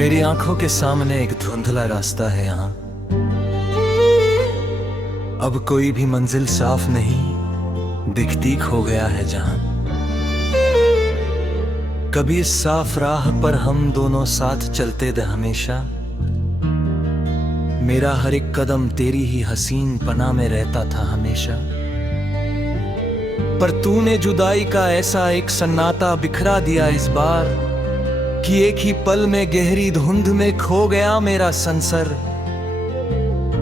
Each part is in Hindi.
मेरी आंखों के सामने एक धुंधला रास्ता है यहाँ। अब कोई भी मंजिल साफ नहीं दिखती, खो गया है जहां। कभी इस साफ राह पर हम दोनों साथ चलते थे हमेशा। मेरा हर एक कदम तेरी ही हसीन पनाह में रहता था हमेशा। पर तूने जुदाई का ऐसा एक सन्नाटा बिखरा दिया इस बार कि एक ही पल में गहरी धुंध में खो गया मेरा संसर।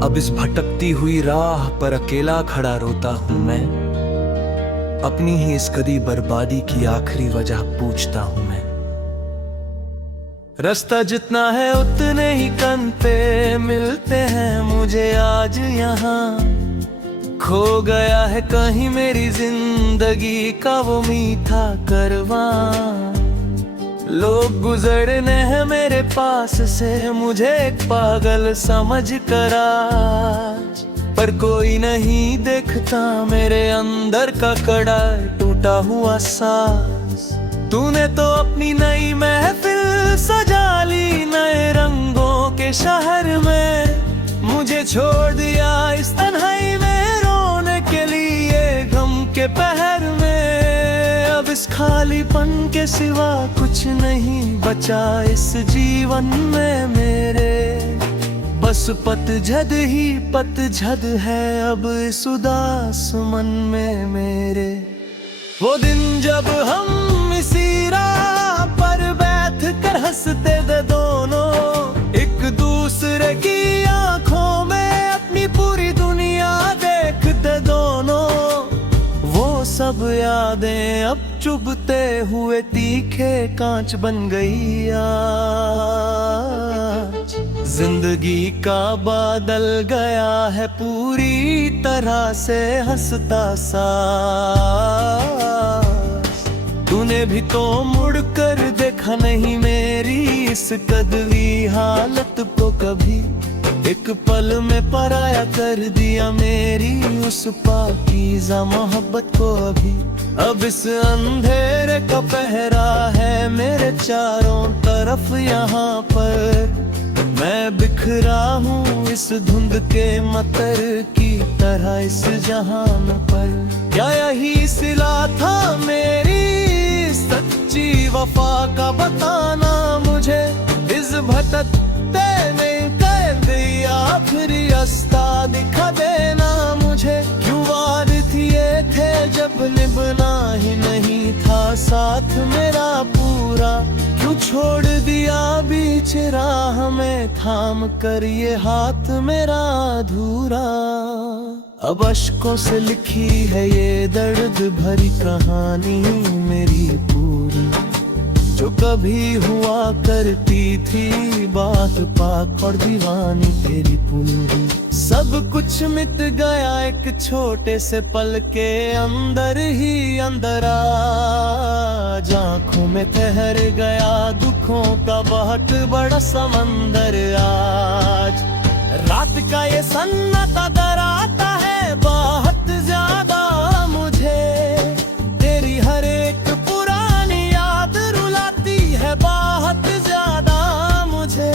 अब इस भटकती हुई राह पर अकेला खड़ा रोता हूं मैं। अपनी ही इस कदी बर्बादी की आखिरी वजह पूछता हूं मैं। रास्ता जितना है उतने ही कन पे मिलते हैं मुझे आज यहाँ। खो गया है कहीं मेरी जिंदगी का वो मीठा करवां। लोग गुजरने हैं मेरे पास से मुझे एक पागल समझ कर आज। पर कोई नहीं देखता मेरे अंदर का कड़ा टूटा हुआ सांस। तूने तो अपनी नई महफिल सजा ली नए रंगों के शहर में। मुझे छोड़ दिया इस तन्हाई में रोने के लिए गम के पहर में। अब इस खालीपन के सिवा कुछ नहीं बचा इस जीवन में मेरे। बस पतझड़ ही पतझड़ है अब इस उदास मन में मेरे। वो दिन जब हम इसी राह पर बैठ कर हंसते थे दोनों, एक दूसरे की आंखों में अपनी पूरी दुनिया देखते दोनों। वो सब यादें अब चुभते हुए तीखे कांच बन गई आज। जिंदगी का बादल गया है पूरी तरह से हंसता सा। तूने भी तो मुड़कर देखा नहीं मेरी इस कदवी हालत को कभी। एक पल में पराया कर दिया मेरी उस पाकीज़ा मोहब्बत को अभी। अब इस अंधेरे का पहरा है मेरे चारों तरफ यहाँ पर। मैं बिखरा हूँ इस धुंध के मतर की तरह इस जहान पर। क्या यही सिला था मेरी सच्ची वफा का बताना मुझे। इस भटकते में कैद आखिरी रास्ता दिखा देना मुझे। क्यों वार थिए थे जब निभना ही नहीं था साथ मेरा पूरा। क्यों छोड़ दिया बीच राह में थाम कर ये हाथ मेरा अधूरा। अब अश्कों से लिखी है ये दर्द भरी कहानी मेरी पूरी। जो कभी हुआ करती थी बात पाक और दीवानी तेरी पूरी। सब कुछ मिट गया एक छोटे से पल के अंदर ही अंदर आज। आँखों में ठहर गया दुखों का बहुत बड़ा समंदर आज। रात का ये सन्नाटा डराता है बहुत ज्यादा मुझे। तेरी हर एक पुरानी याद रुलाती है बहुत ज्यादा मुझे।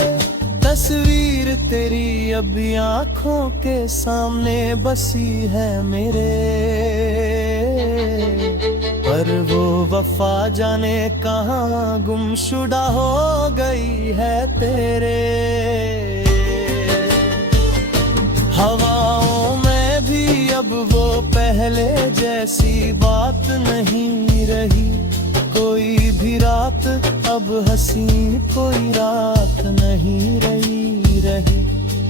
तस्वीर तेरी अभी आँखों के सामने बसी है मेरे। पर वो वफा जाने कहाँ गुमशुदा हो गई है तेरे। हवाओं में भी अब वो पहले जैसी बात नहीं रही। कोई भी रात अब हसीन कोई रात नहीं रही।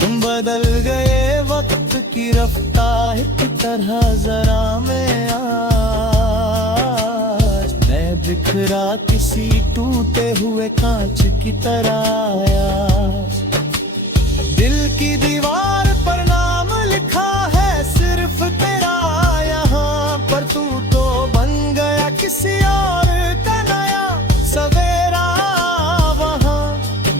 तुम बदल गए वक्त की रफ्तार की तरह जरा मैं आज। मैं बिखरा किसी टूटे हुए कांच की तरह आया। दिल की दीवार पर नाम लिखा है सिर्फ तेरा यहाँ पर। तू तो बन गया किसी और का नया सवेरा वहाँ।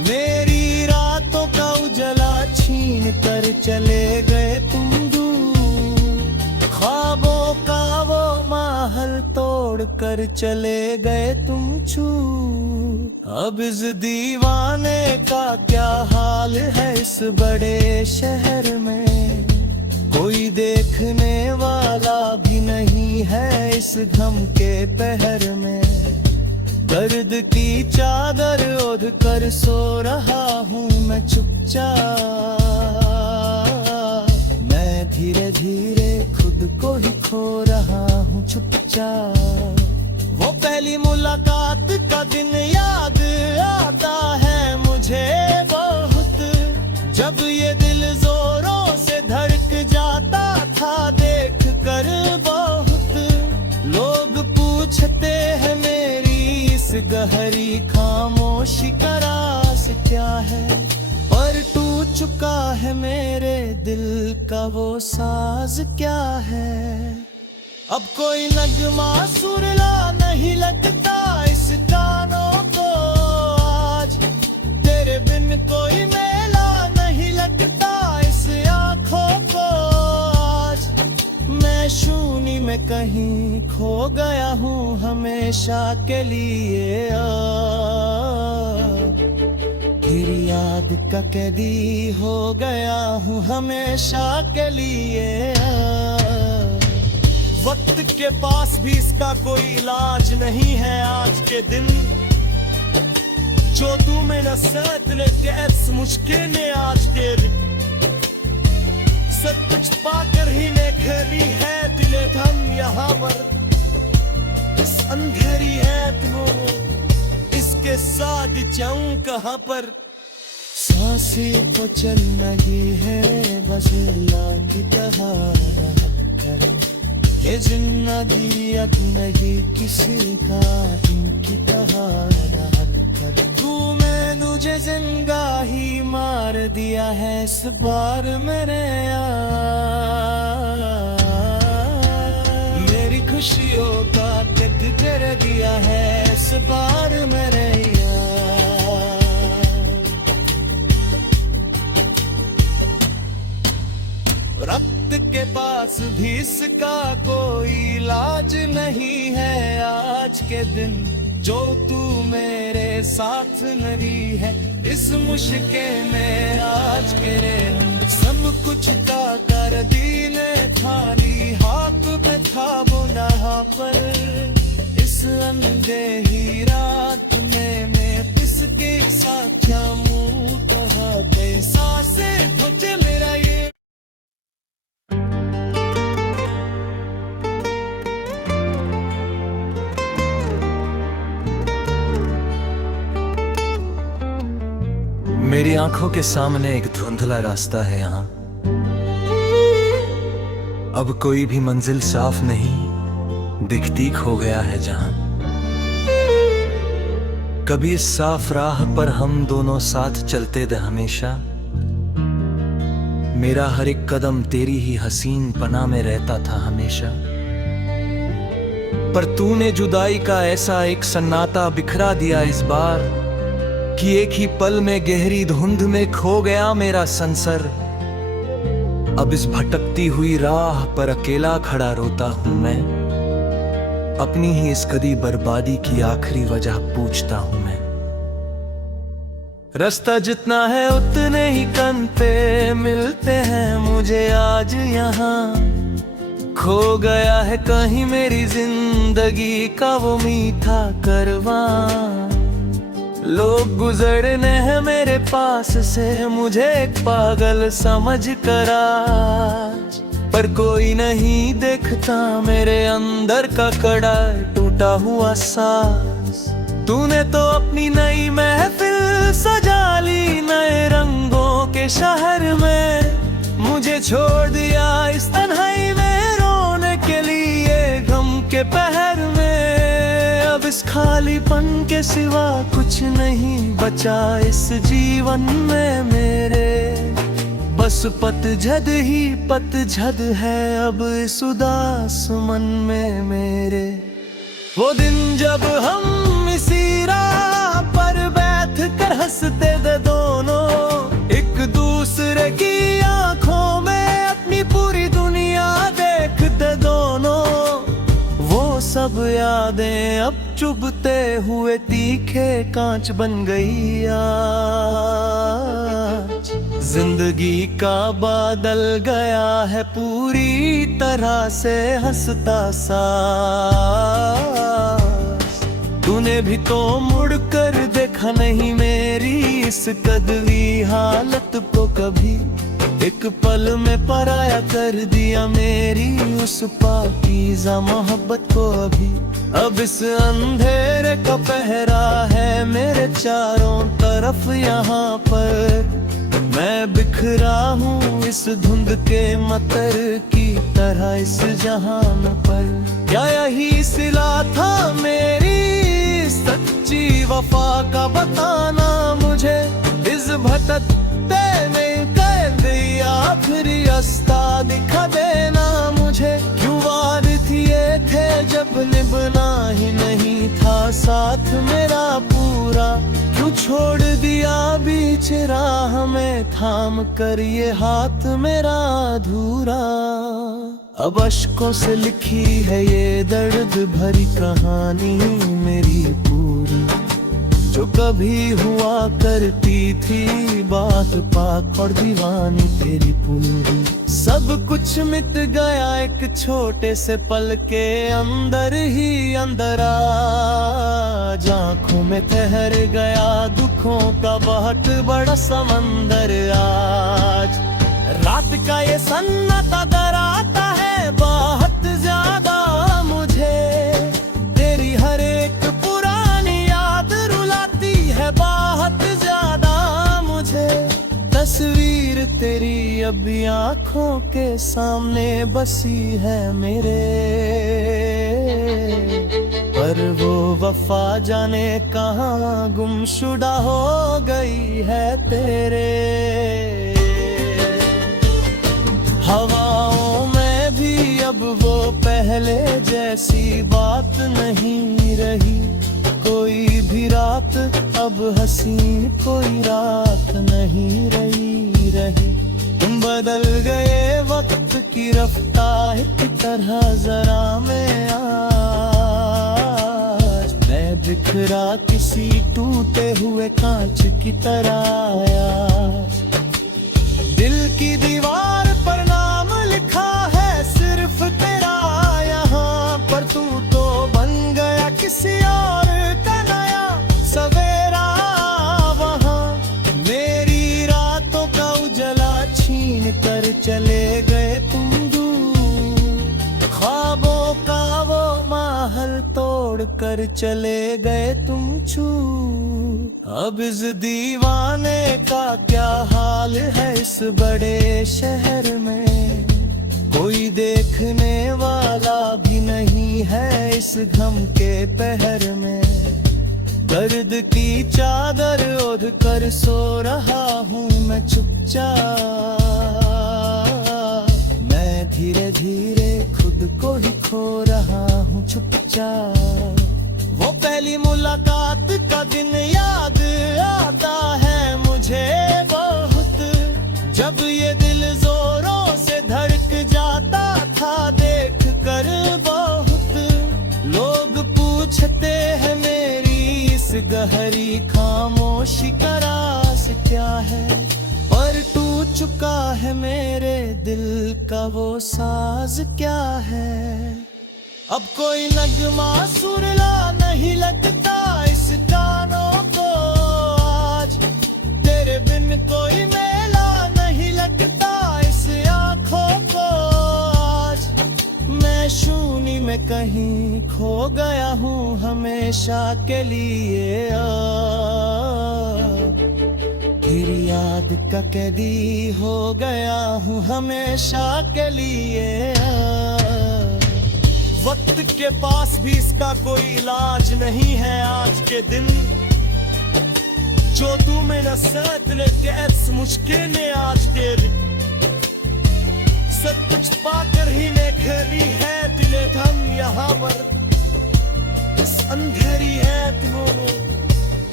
मेरी रातों का उजला छीन कर चले गए तुम दूर। ख्वाबों का वो महल तोड़ कर कर चले गए तुम छू। अब इस दीवाने का क्या हाल है इस बड़े शहर में, कोई देखने वाला भी नहीं है इस घम के पहर में। दर्द की चादर ओढ़ कर सो रहा हूँ मैं चुपचाप, मैं धीरे धीरे खुद को ही खो रहा हूँ चुपचाप। वो पहली मुलाकात का दिन याद आता है मुझे बहुत, जब ये दिल जोरों से धड़क जाता था देख कर बहुत। लोग पूछते हैं मेरी इस गहरी खामोशी का राज क्या है, पर टूट चुका है मेरे दिल का वो साज क्या है। अब कोई नगमा सुरला नहीं लगता इस कानों को आज, तेरे बिन कोई मेला नहीं लगता इस आँखों को आज। मैं शून्य में कहीं खो गया हूँ हमेशा के लिए, फिर याद का कैदी हो गया हूँ हमेशा के लिए। वक्त के पास भी इसका कोई इलाज नहीं है आज के दिन, जो तू में नसरत ले कैस मुश्किल ने आज के दिन। सब कुछ पाकर ही ने खरी है दिले थम यहाँ पर, इस अंधेरी है तू इसके साथ जाऊं कहाँ पर। सांसें तो चल रही है बस अल्लाह की तरह कर, ये जिंदगी अब नहीं किसी का की तरह कर। तू मैं तुझे जिंदा ही मार दिया है इस बार मेरे यार, मेरी खुशियों का तक कर दिया है इस बार मेरे यार। रक्त के पास भी इसका कोई इलाज नहीं है आज के दिन, जो तू मेरे साथ नहीं है इस मुश्किल में आज के रे। सब कुछ का कर दीने थाली हाथ पे था बुना पर, इस अंधेरी रात में मैं किसके साथ क्या मुँह कहा कैसा से कुछ मेरा ये। मेरी आंखों के सामने एक धुंधला रास्ता है यहाँ, अब कोई भी मंजिल साफ नहीं दिखती खो गया है जहां। कभी इस साफ राह पर हम दोनों साथ चलते थे हमेशा, मेरा हर एक कदम तेरी ही हसीन पनाह में रहता था हमेशा। पर तूने जुदाई का ऐसा एक सन्नाटा बिखरा दिया इस बार, कि एक ही पल में गहरी धुंध में खो गया मेरा संसर। अब इस भटकती हुई राह पर अकेला खड़ा रोता हूं मैं, अपनी ही इस कदी बर्बादी की आखिरी वजह पूछता हूं मैं। रास्ता जितना है उतने ही कंते मिलते हैं मुझे आज यहाँ, खो गया है कहीं मेरी जिंदगी का वो मीठा करवां। लोग गुजरने हैं मेरे पास से मुझे एक पागल समझ कर आज, पर कोई नहीं देखता मेरे अंदर का कड़ा टूटा हुआ सांस। तूने तो अपनी नई महफिल सजा ली नए रंगों के शहर में, मुझे छोड़ दिया इस तन्हाई में रोने के लिए गम के पहर में। अब इस खालीपन के सिवा कुछ नहीं बचा इस जीवन में मेरे, बस पतझड़ ही पतझड़ है अब इस उदास मन में मेरे। वो दिन जब हम इसी राह पर बैठ कर हंसते थे दोनों, एक दूसरे की आंखों में अपनी पूरी दुनिया देखते दोनों, वो सब याद यादें अब चुभते हुए तीखे कांच बन गई आज। जिंदगी का बादल गया है पूरी तरह से हंसता सास। तूने भी तो मुड़कर देखा नहीं मेरी इस कदवी हालत को कभी। एक पल में पराया कर दिया मेरी उस पाकीज़ा मोहब्बत को अभी। अब इस अंधेरे का पहरा है मेरे चारों तरफ यहाँ पर। मैं बिखरा हूँ इस धुंध के मतर की तरह इस जहान पर। क्या यही सिला था मेरी सच्ची वफा का बताना मुझे। इस भटकते में कैद या फिर रास्ता दिखा देना मुझे। क्यों वार थिए थे जब निभना ही नहीं था साथ मेरा पूरा। क्यों छोड़ दिया बीच राह में थाम कर ये हाथ मेरा अधूरा। अब अश्कों से लिखी है ये दर्द भरी कहानी मेरी पूरी। जो कभी हुआ करती थी बात पाक और दीवानी तेरी पूरी। सब कुछ मिट गया एक छोटे से पल के अंदर ही अंदर आज। आँखों में ठहर गया दुखों का बहुत बड़ा समंदर आज। रात का ये सन्नाटा डराता है बहुत ज्यादा मुझे। तेरी हर एक पुरानी याद रुलाती है बहुत ज्यादा मुझे। तस्वीर तेरी अभी आँखों के सामने बसी है मेरे। पर वो वफा जाने कहाँ गुमशुदा हो गई है तेरे। हवाओं में भी अब वो पहले जैसी बात नहीं रही। कोई भी रात अब हंसी कोई रात नहीं रही। तुम बदल गए वक्त की रफ्तार की तरह जरा में आज। मैं बिखरा किसी टूटे हुए कांच की तरह आज। दिल की दीवार पर नाम लिखा है सिर्फ तेरा यहाँ पर। तू तो बन गया किसी और का नया सवेरा वहाँ। मेरी रातों का उजला छीन कर चले गए तुम दूर। ख्वाबों का वो महल तोड़ कर चले गए तुम छू। अब इस दीवाने का क्या हाल है इस बड़े शहर में। कोई देखने वाला भी नहीं है इस गम के पहर में। दर्द की चादर ओढ़ कर सो रहा हूँ मैं चुपचाप। मैं धीरे धीरे खुद को ही खो रहा हूँ चुपचाप। वो पहली मुलाकात का दिन याद आता है मुझे बहुत। जब ये दिल जोरों से धड़क जाता था देख कर बहुत। लोग पूछते हैं मेरी इस गहरी खामोशी का राज क्या है। पर टूट चुका है मेरे दिल का वो साज क्या है। अब कोई नगमा सुरला नहीं लगता इस कानों को आज। तेरे बिन कोई मेला नहीं लगता इस आँखों को आज। मैं शून्य में कहीं खो गया हूँ हमेशा के लिए। फिर याद का कैदी हो गया हूँ हमेशा के लिए। वक्त के पास भी इसका कोई इलाज नहीं है आज के दिन। जो तू में नसरत लेके ऐस मुश्किलें आज तेरी। सब कुछ पाकर ही ने खरी है दिले थम यहाँ पर। इस अंधेरी है दिलों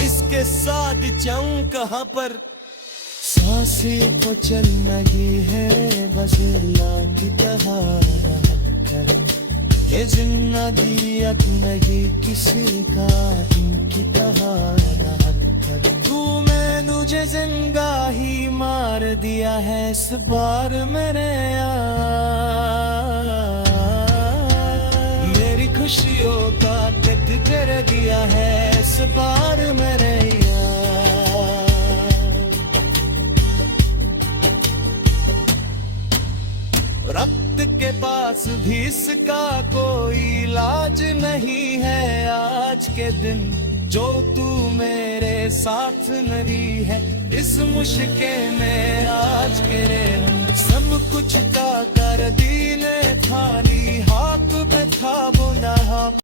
इसके साथ जाऊं कहाँ पर। सांसें को चल रही है बस अल्लाह की तरह। ये जिंदगी अब नहीं किसी का, इनकी तहारा हल कर। तू मैं तुझे जिंदा ही मार दिया है इस बार मैंने यार, मेरी खुशियों का तक कर दिया है इस बार मैंने यार। रक्त के पास भी इसका कोई इलाज नहीं है आज के दिन, जो तू मेरे साथ नहीं है इस मुश्किल में आज के रे। सब कुछ का कर दी ने थानी हाथ पे था बुना